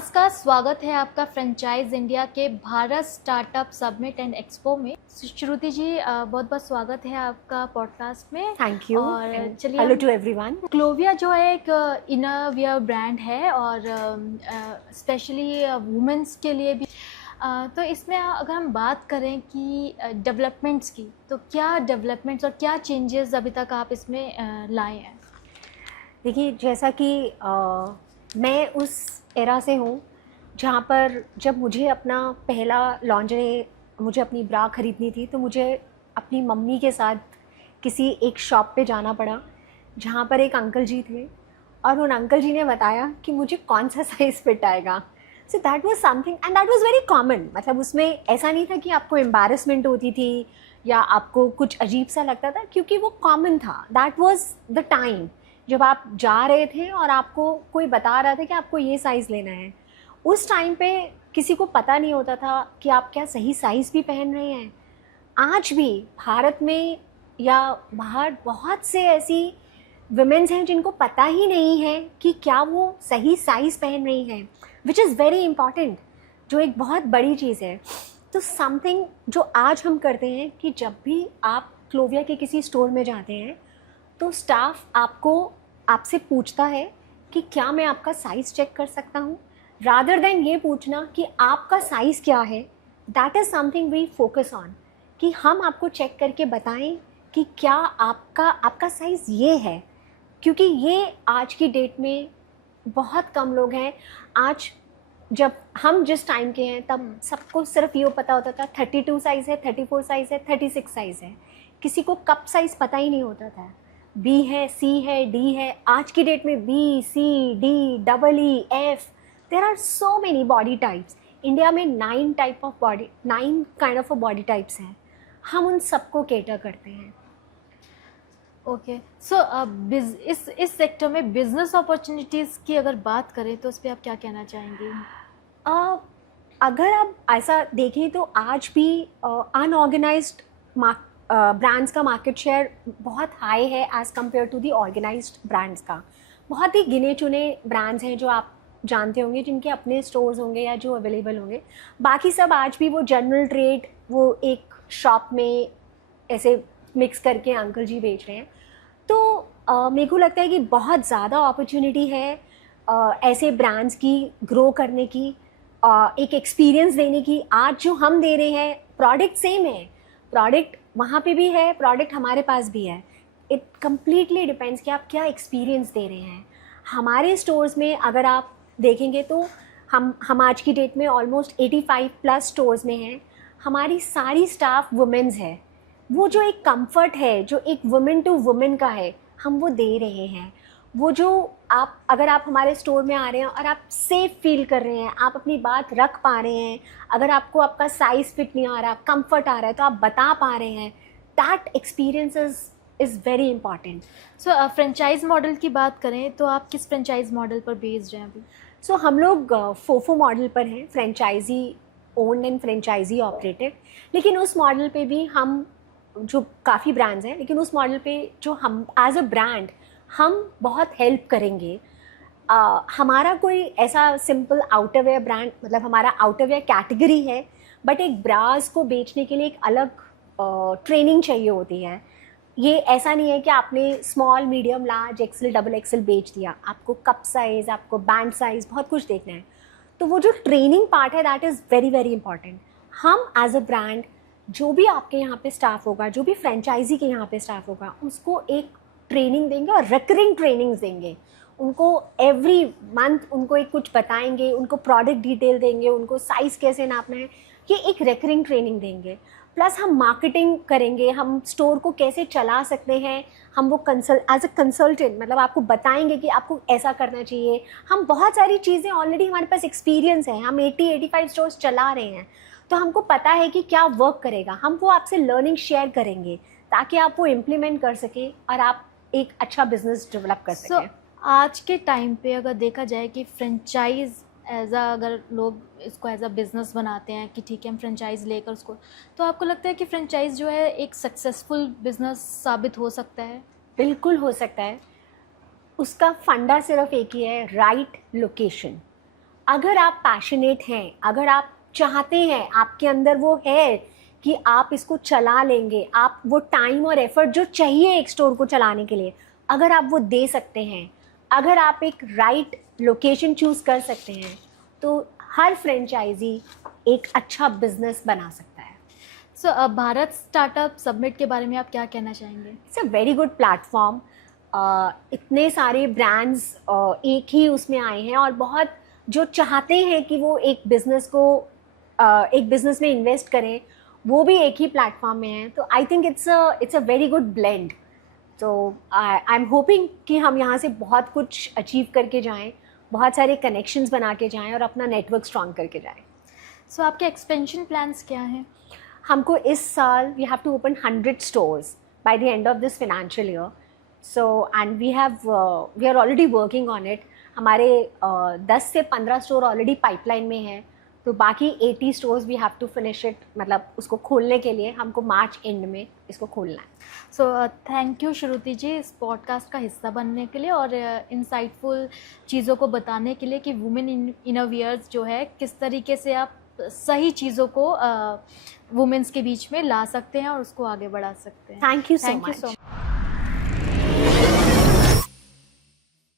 नमस्कार, स्वागत है आपका फ्रेंचाइज इंडिया के Bharat startup summit and expo में। श्रुति जी, बहुत बहुत स्वागत है आपका पॉडकास्ट में। Thank you. और चलिए, हेलो टू एवरीवन। क्लोविया जो है एक इनर वियर ब्रांड है और स्पेशली वुमेंस के लिए भी। तो इसमें अगर हम बात करें कि डेवलपमेंट्स की, तो क्या डेवलपमेंट्स और क्या चेंजेस अभी तक आप इसमें लाए हैं? देखिए, जैसा कि मैं उस एरा से हूँ जहाँ पर जब मुझे अपना पहला लॉन्जरी, मुझे अपनी ब्रा ख़रीदनी थी, तो मुझे अपनी मम्मी के साथ किसी एक शॉप पे जाना पड़ा जहाँ पर एक अंकल जी थे और उन अंकल जी ने बताया कि मुझे कौन सा साइज़ फिट आएगा। So that was something and that was very common. मतलब उसमें ऐसा नहीं था कि आपको एम्बैरेसमेंट होती थी या आपको कुछ अजीब सा लगता था, क्योंकि वो कॉमन था। दैट वाज द टाइम जब आप जा रहे थे और आपको कोई बता रहा था कि आपको ये साइज़ लेना है। उस टाइम पे किसी को पता नहीं होता था कि आप क्या सही साइज़ भी पहन रहे हैं। आज भी भारत में या बाहर बहुत से ऐसी वुमेन्स हैं जिनको पता ही नहीं है कि क्या वो सही साइज़ पहन रही हैं, विच इज़ वेरी इम्पॉर्टेंट, जो एक बहुत बड़ी चीज़ है। तो समथिंग जो आज हम करते हैं कि जब भी आप क्लोविया के किसी स्टोर में जाते हैं तो स्टाफ आपसे पूछता है कि क्या मैं आपका साइज़ चेक कर सकता हूँ, रादर देन ये पूछना कि आपका साइज़ क्या है। That is something we focus on, कि हम आपको चेक करके बताएं कि क्या आपका साइज़ ये है, क्योंकि ये आज की डेट में बहुत कम लोग हैं। आज जब हम जिस टाइम के हैं तब सबको सिर्फ ये पता होता था 32 साइज़ है, 34 साइज़ है, 36 साइज़ है। किसी को कप साइज़ पता ही नहीं होता था। बी है, सी है, डी है। आज की डेट में B, C, D, double E, F, there are so many body types. India में 9 काइंड ऑफ बॉडी टाइप्स हैं। हम उन सबको केटर करते हैं। ओके, सो इस सेक्टर में बिजनेस अपॉर्चुनिटीज़ की अगर बात करें तो उस पर आप क्या कहना चाहेंगी? अगर आप ऐसा देखें तो आज भी अनऑर्गेनाइज्ड ब्रांड्स का मार्केट शेयर बहुत हाई है as compare to the organized brands का। बहुत ही गिने चुने ब्रांड्स हैं जो आप जानते होंगे, जिनके अपने स्टोर्स होंगे या जो अवेलेबल होंगे। बाकी सब आज भी वो जनरल ट्रेड, वो एक शॉप में ऐसे मिक्स करके अंकल जी बेच रहे हैं। तो मेरे को लगता है कि बहुत ज़्यादा अपॉर्चुनिटी है ऐसे ब्रांड्स की ग्रो करने की, एक एक्सपीरियंस देने की। आज जो हम दे रहे हैं प्रोडक्ट सेम है, प्रोडक्ट वहाँ पे भी है, प्रोडक्ट हमारे पास भी है। इट कम्प्लीटली डिपेंड्स कि आप क्या एक्सपीरियंस दे रहे हैं। हमारे स्टोर्स में अगर आप देखेंगे तो हम आज की डेट में ऑलमोस्ट 85+ स्टोर्स में हैं। हमारी सारी स्टाफ वुमेन्स है। वो जो एक कंफर्ट है, जो एक वुमेन टू वुमेन का है, हम वो दे रहे हैं। वो जो अगर आप हमारे स्टोर में आ रहे हैं और आप सेफ फील कर रहे हैं, आप अपनी बात रख पा रहे हैं, अगर आपको आपका साइज़ फिट नहीं आ रहा, कंफर्ट आ रहा है, तो आप बता पा रहे हैं, that experience is very important. So franchise model की बात करें तो आप किस फ्रेंचाइज मॉडल पर बेस्ड हैं अभी? सो हम लोग फोफो मॉडल पर हैं, franchise owned and franchise operated. लेकिन उस मॉडल पे भी हम, जो काफ़ी ब्रांड्स हैं, लेकिन उस मॉडल पे जो हम एज अ ब्रांड हम बहुत हेल्प करेंगे। हमारा कोई ऐसा सिंपल आउटरवेयर ब्रांड, मतलब हमारा आउटरवेयर कैटेगरी है, बट एक ब्रास को बेचने के लिए एक अलग ट्रेनिंग चाहिए होती है। ये ऐसा नहीं है कि आपने small, medium, large, XL, double XL बेच दिया। आपको कप साइज़, आपको बैंड साइज़, बहुत कुछ देखना है। तो वो जो ट्रेनिंग पार्ट है, that is very very important. हम एज अ ब्रांड, जो भी आपके यहाँ पे स्टाफ होगा, जो भी फ्रेंचाइजी के यहाँ पे स्टाफ होगा, उसको एक ट्रेनिंग देंगे और रिकरिंग ट्रेनिंग्स देंगे। उनको एवरी मंथ उनको एक कुछ बताएंगे, उनको प्रोडक्ट डिटेल देंगे, उनको साइज़ कैसे नापना है, ये एक रिकरिंग ट्रेनिंग देंगे। प्लस हम मार्केटिंग करेंगे, हम स्टोर को कैसे चला सकते हैं, हम वो एज अ कंसल्टेंट, मतलब आपको बताएंगे कि आपको ऐसा करना चाहिए। हम बहुत सारी चीज़ें ऑलरेडी, हमारे पास एक्सपीरियंस है, हम 80-85 स्टोर्स चला रहे हैं, तो हमको पता है कि क्या वर्क करेगा। हम वो आपसे लर्निंग शेयर करेंगे ताकि आप वो इम्प्लीमेंट कर सकें और आप एक अच्छा बिजनेस डेवलप कर सकें। आज के टाइम पे अगर देखा जाए कि फ्रेंचाइज अगर लोग इसको एज अ बिज़नेस बनाते हैं कि ठीक है हम फ्रेंचाइज लेकर उसको, तो आपको लगता है कि फ्रेंचाइज जो है एक सक्सेसफुल बिजनेस साबित हो सकता है? बिल्कुल हो सकता है। उसका फंडा सिर्फ एक ही है, राइट लोकेशन। अगर आप पैशनेट हैं, अगर आप चाहते हैं, आपके अंदर वो है कि आप इसको चला लेंगे, आप वो टाइम और एफर्ट जो चाहिए एक स्टोर को चलाने के लिए, अगर आप वो दे सकते हैं, अगर आप एक राइट लोकेशन चूज़ कर सकते हैं, तो हर फ्रेंचाइजी एक अच्छा बिजनेस बना सकता है। सो भारत स्टार्टअप समिट के बारे में आप क्या कहना चाहेंगे? It's a very good platform. इतने सारे ब्रांड्स एक ही उसमें आए हैं और बहुत जो चाहते हैं कि वो एक बिजनेस में इन्वेस्ट करें, वो भी एक ही प्लेटफॉर्म में हैं। तो I think it's a very good blend. तो आई एम होपिंग कि हम यहाँ से बहुत कुछ अचीव करके जाएं, बहुत सारे कनेक्शंस बना के जाएं और अपना नेटवर्क स्ट्रॉन्ग करके जाएं। सो आपके एक्सपेंशन प्लान्स क्या हैं? हमको इस साल we have to open 100 stores by the end of this financial year. So and we are already working on it. हमारे 10 से 15 स्टोर ऑलरेडी पाइपलाइन में हैं, तो बाकी 80 stores we have to finish it. मतलब उसको खोलने के लिए हमको मार्च एंड में इसको खोलना है। सो थैंक यू श्रुति जी इस पॉडकास्ट का हिस्सा बनने के लिए और इंसाइटफुल चीज़ों को बताने के लिए कि वुमेन इनोवेयर्स जो है किस तरीके से आप सही चीज़ों को वुमेन्स के बीच में ला सकते हैं और उसको आगे बढ़ा सकते हैं। Thank you so much.